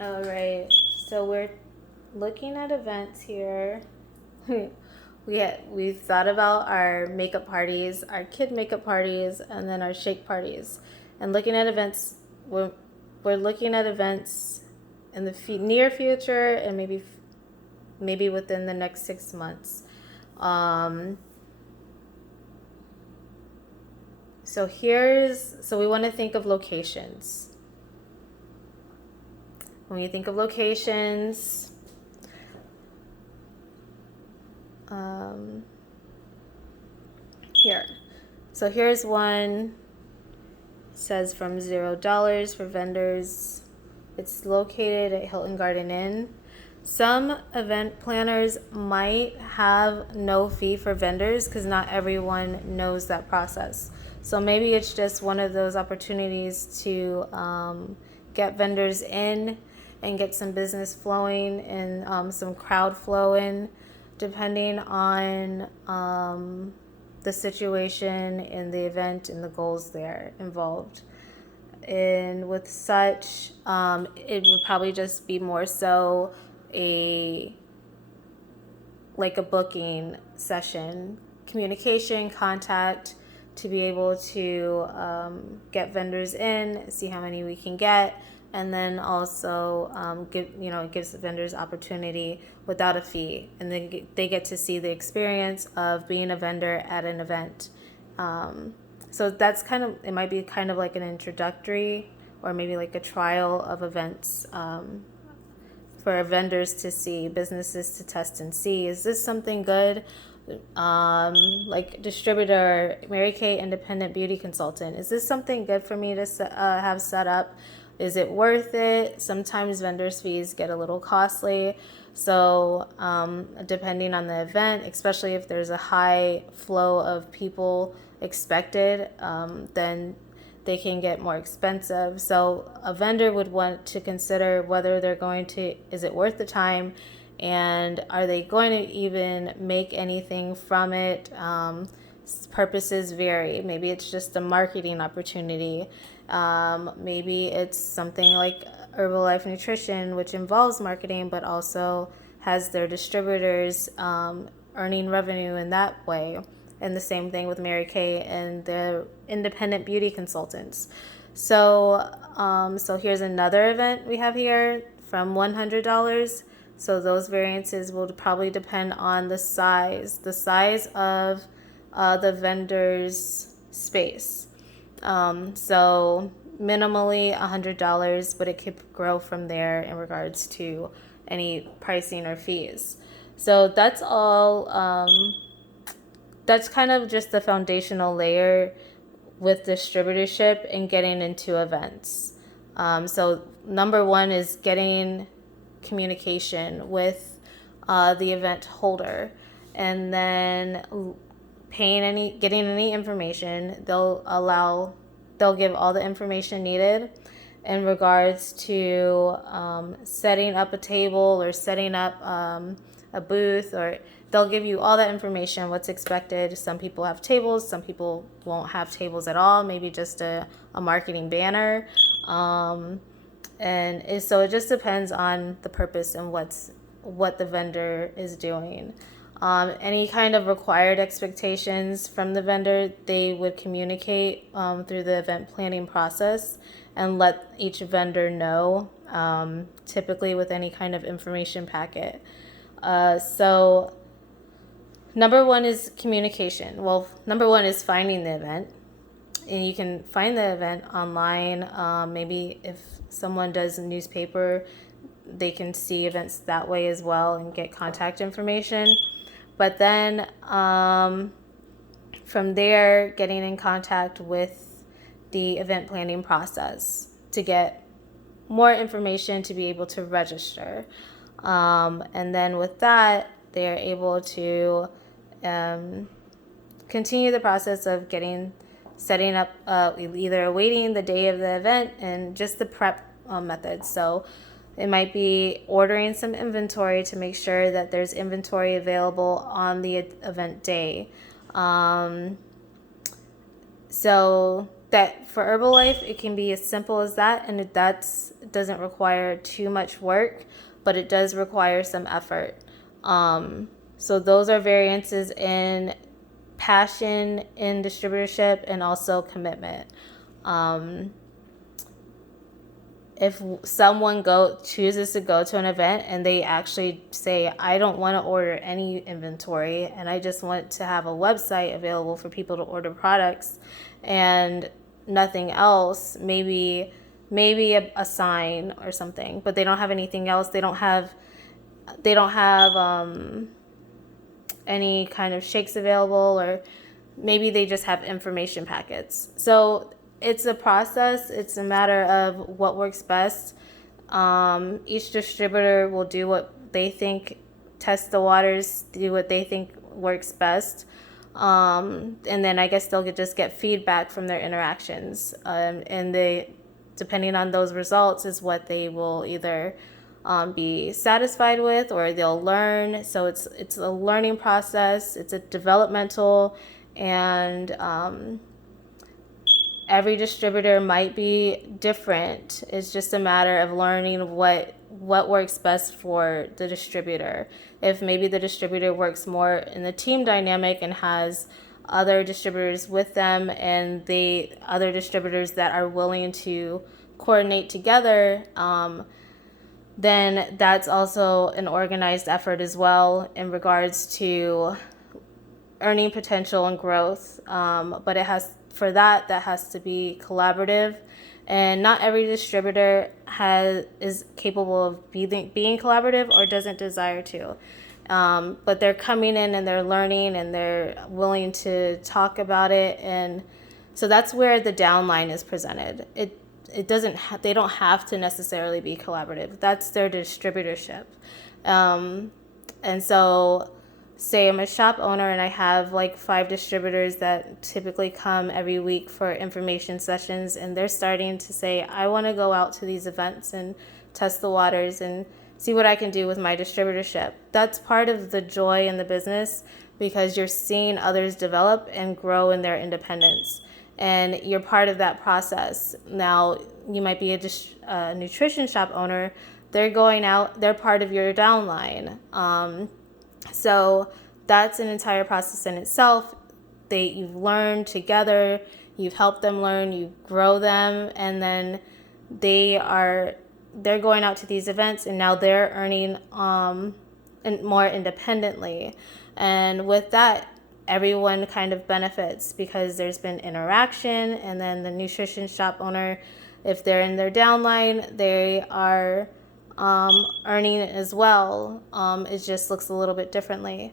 All right. So we're looking at events here. We've thought about our makeup parties, our kid makeup parties, and then our shake parties. And looking at events, we're looking at events in the near future and maybe within the next 6 months. Um, so we want to think of locations. When you think of locations, um, here. So here's one. It says from $0 for vendors. It's located at Hilton Garden Inn. Some event planners might have no fee for vendors because not everyone knows that process. So maybe it's just one of those opportunities to get vendors in and get some business flowing and some crowd flowing, depending on the situation and the event and the goals there involved. And with such, it would probably just be more so a like a booking session, communication, contact, to be able to get vendors in, see how many we can get, and then also it gives the vendors opportunity without a fee, and then they get to see the experience of being a vendor at an event. So that's it might be kind of like an introductory or maybe like a trial of events for vendors to see, businesses to test and see, is this something good? Like distributor, Mary Kay Independent Beauty Consultant, is this something good for me to have set up? Is it worth it? Sometimes vendors' fees get a little costly. So depending on the event, especially if there's a high flow of people expected, then they can get more expensive. So a vendor would want to consider whether is it worth the time, and are they going to even make anything from it? Purposes vary. Maybe it's just a marketing opportunity. Maybe it's something like Herbalife Nutrition, which involves marketing, but also has their distributors earning revenue in that way. And the same thing with Mary Kay and the independent beauty consultants. So here's another event we have here from $100. So those variances will probably depend on the size of the vendor's space. So minimally $100, but it could grow from there in regards to any pricing or fees. So that's all. That's kind of just the foundational layer with distributorship and getting into events. So number one is getting communication with the event holder, and then getting any information. They'll give all the information needed in regards to setting up a table or setting up a booth, or they'll give you all that information, what's expected. Some people have tables, some people won't have tables at all, maybe just a marketing banner. So it just depends on the purpose and what the vendor is doing. Any kind of required expectations from the vendor, they would communicate through the event planning process and let each vendor know, typically with any kind of information packet. So number one is communication. Well, number one is finding the event. And you can find the event online. Maybe if someone does a newspaper, they can see events that way as well and get contact information. But then from there, getting in contact with the event planning process to get more information to be able to register. And then with that, they're able to continue the process of setting up, either awaiting the day of the event and just the prep methods. So it might be ordering some inventory to make sure that there's inventory available on the event day. So that for Herbalife, it can be as simple as that, and doesn't require too much work, but it does require some effort. So those are variances in passion in distributorship and also commitment. If someone chooses to go to an event and they actually say, I don't want to order any inventory and I just want to have a website available for people to order products and nothing else, maybe a sign or something, but they don't have anything else. They don't have any kind of shakes available, or maybe they just have information packets. So it's a process. It's a matter of what works best. Each distributor will do what they think, test the waters, do what they think works best. And then I guess they'll just get feedback from their interactions. And depending on those results is what they will either be satisfied with or they'll learn. So it's a learning process. It's a developmental, and every distributor might be different. It's just a matter of learning what works best for the distributor. If maybe the distributor works more in the team dynamic and has other distributors with them, and other distributors that are willing to coordinate together, then that's also an organized effort as well in regards to earning potential and growth. But that has to be collaborative, and not every distributor is capable of being collaborative or doesn't desire to. But they're coming in and they're learning and they're willing to talk about it, and so that's where the downline is presented. They don't have to necessarily be collaborative. That's their distributorship. And so say I'm a shop owner and I have like 5 distributors that typically come every week for information sessions, and they're starting to say, I want to go out to these events and test the waters and see what I can do with my distributorship. That's part of the joy in the business, because you're seeing others develop and grow in their independence, and you're part of that process. Now, you might be a nutrition shop owner. They're going out, they're part of your downline. So that's an entire process in itself. You've learned together, you've helped them learn, you grow them, and then they're going out to these events, and now they're earning more independently. And with that, everyone kind of benefits because there's been interaction, and then the nutrition shop owner, if they're in their downline, they are earning as well. It just looks a little bit differently.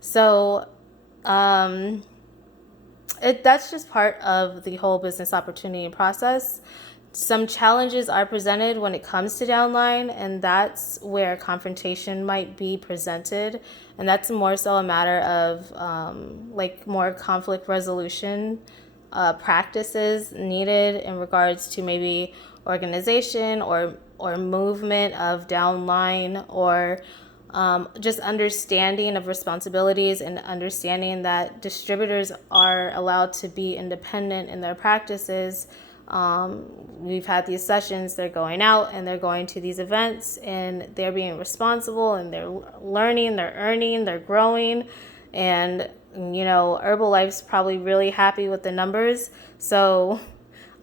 So that's just part of the whole business opportunity process. Some challenges are presented when it comes to downline, and that's where confrontation might be presented. And that's more so a matter of more conflict resolution practices needed in regards to maybe organization or movement of downline, or just understanding of responsibilities and understanding that distributors are allowed to be independent in their practices. We've had these sessions, they're going out and they're going to these events and they're being responsible and they're learning, they're earning, they're growing. And, Herbalife's probably really happy with the numbers. So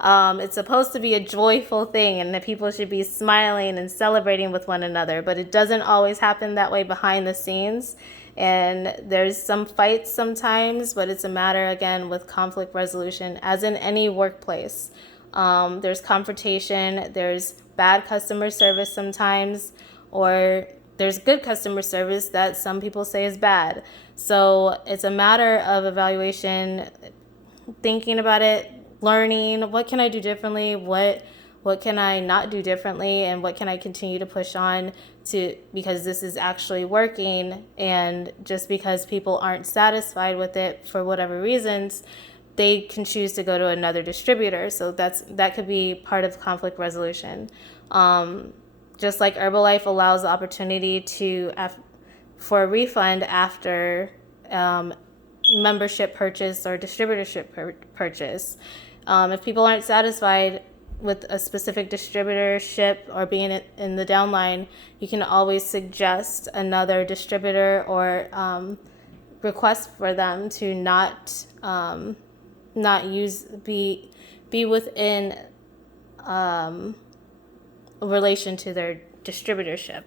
it's supposed to be a joyful thing and that people should be smiling and celebrating with one another, but it doesn't always happen that way behind the scenes. And there's some fights sometimes, but it's a matter, again, with conflict resolution, as in any workplace. There's confrontation, there's bad customer service sometimes, or there's good customer service that some people say is bad. So it's a matter of evaluation, thinking about it, learning, what can I do differently, what can I not do differently, and what can I continue to push on to, because this is actually working. And just because people aren't satisfied with it for whatever reasons, they can choose to go to another distributor. So that could be part of conflict resolution. Just like Herbalife allows the opportunity for a refund after membership purchase or distributorship purchase. If people aren't satisfied, with a specific distributorship or being in the downline, you can always suggest another distributor or request for them to not be within relation to their distributorship.